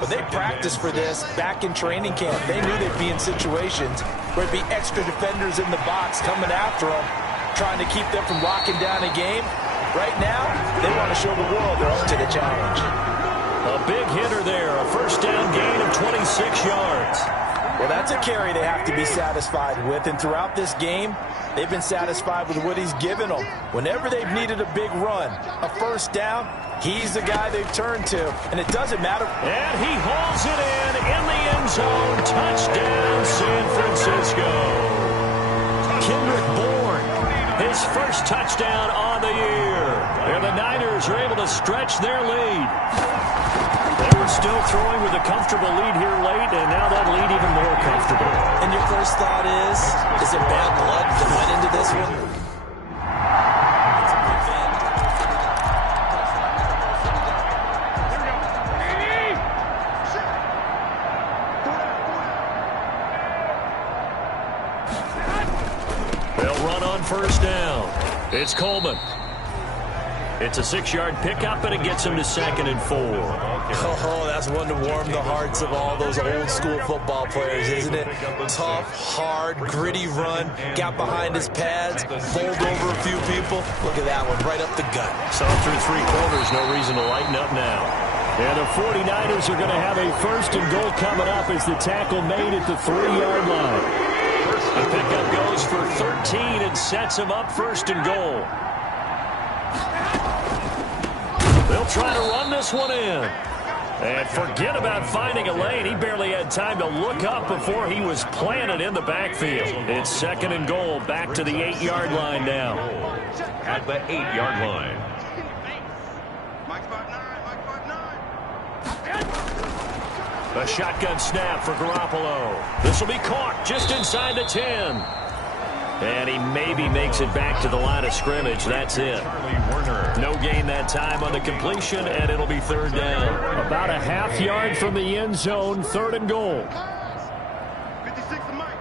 but they practiced for this back in training camp. They knew they'd be in situations where there'd be extra defenders in the box coming after them, trying to keep them from locking down a game. Right now, they want to show the world they're up to the challenge. A big hitter there, a first down gain of 26 yards. Well, that's a carry they have to be satisfied with, and throughout this game, they've been satisfied with what he's given them. Whenever they've needed a big run, a first down, he's the guy they've turned to, and it doesn't matter. And he hauls it in the end zone. Touchdown, San Francisco. Kendrick Bourne, his first touchdown on the year. And the Niners are able to stretch their lead. They were still throwing with a comfortable lead here late, and now that lead even more comfortable. And your first thought is it bad blood that went into this one? They'll run on first down. It's Coleman. It's a 6-yard pickup, and it gets him to 2nd and 4. Oh, that's one to warm the hearts of all those old-school football players, isn't it? Tough, hard, gritty run, got behind his pads, bowled over a few people. Look at that one, right up the gut. So through 3 quarters, no reason to lighten up now. And the 49ers are going to have a 1st and goal coming up as the tackle made at the 3-yard line. The pickup goes for 13 and sets him up 1st and goal. They'll try to run this one in. And forget about finding a lane. He barely had time to look up before he was planted in the backfield. It's 2nd and goal, back to the 8-yard line now. At the 8-yard line. A shotgun snap for Garoppolo. This will be caught just inside the 10. And he maybe makes it back to the line of scrimmage. That's it. No gain that time on the completion, and it'll be 3rd down. About a half yard from the end zone, 3rd and goal. 56 to Mike.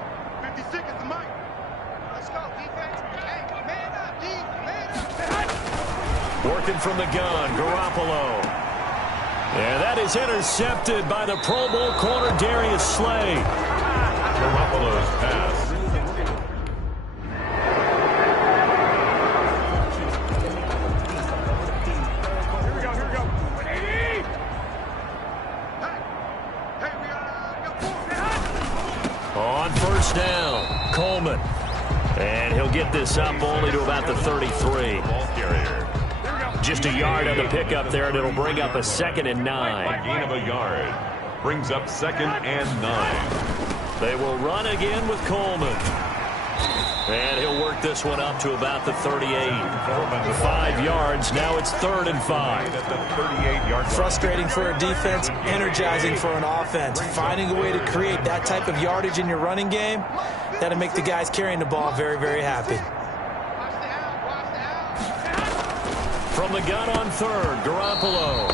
56 is Mike. Let's go, defense. Hey, man up, D. Man up. Working from the gun, Garoppolo. And that is intercepted by the Pro Bowl corner, Darius Slay. Garoppolo's pass. On first down, Coleman. And he'll get this up only to about the 33. Ball carrier. Just a yard on the pickup there, and it'll bring up a 2nd and 9. A gain of a yard. Brings up 2nd and 9. They will run again with Coleman. And he'll work this one up to about the 38. 5 yards. Now it's 3rd and 5. At the 38-yard line. Frustrating for a defense, energizing for an offense. Finding a way to create that type of yardage in your running game, that'll make the guys carrying the ball very, very happy. From the gun on 3rd, Garoppolo.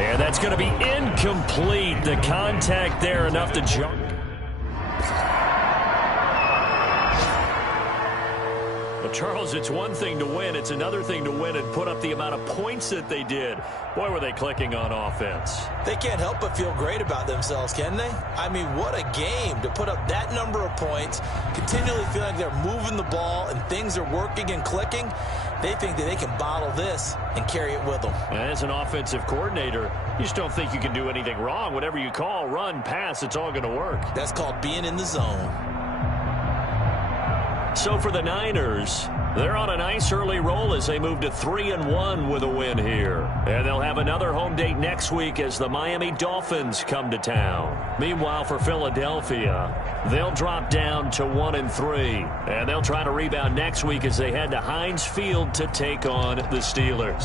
And that's going to be incomplete. The contact there enough to jump. Well, Charles, it's one thing to win. It's another thing to win and put up the amount of points that they did. Boy, were they clicking on offense. They can't help but feel great about themselves, can they? I mean, what a game to put up that number of points, continually feel like they're moving the ball and things are working and clicking. They think that they can bottle this and carry it with them. As an offensive coordinator, you just don't think you can do anything wrong. Whatever you call, run, pass, it's all going to work. That's called being in the zone. So for the Niners, they're on a nice early roll as they move to 3-1 with a win here. And they'll have another home date next week as the Miami Dolphins come to town. Meanwhile, for Philadelphia, they'll drop down to 1-3. And they'll try to rebound next week as they head to Heinz Field to take on the Steelers.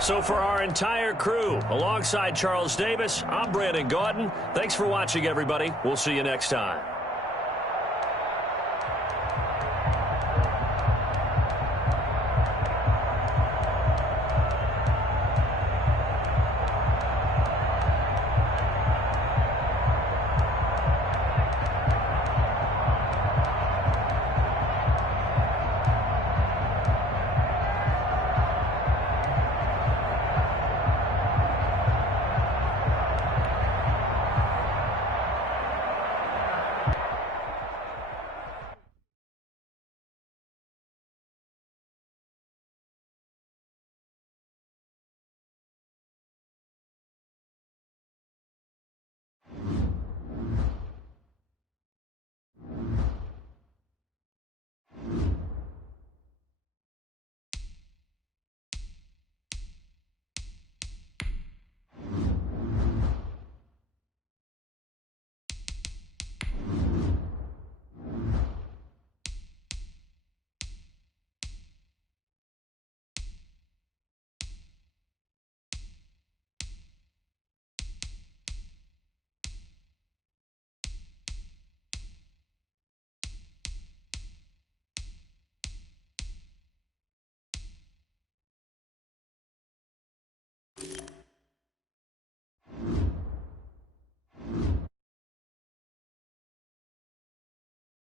So for our entire crew, alongside Charles Davis, I'm Brandon Gaudin. Thanks for watching, everybody. We'll see you next time.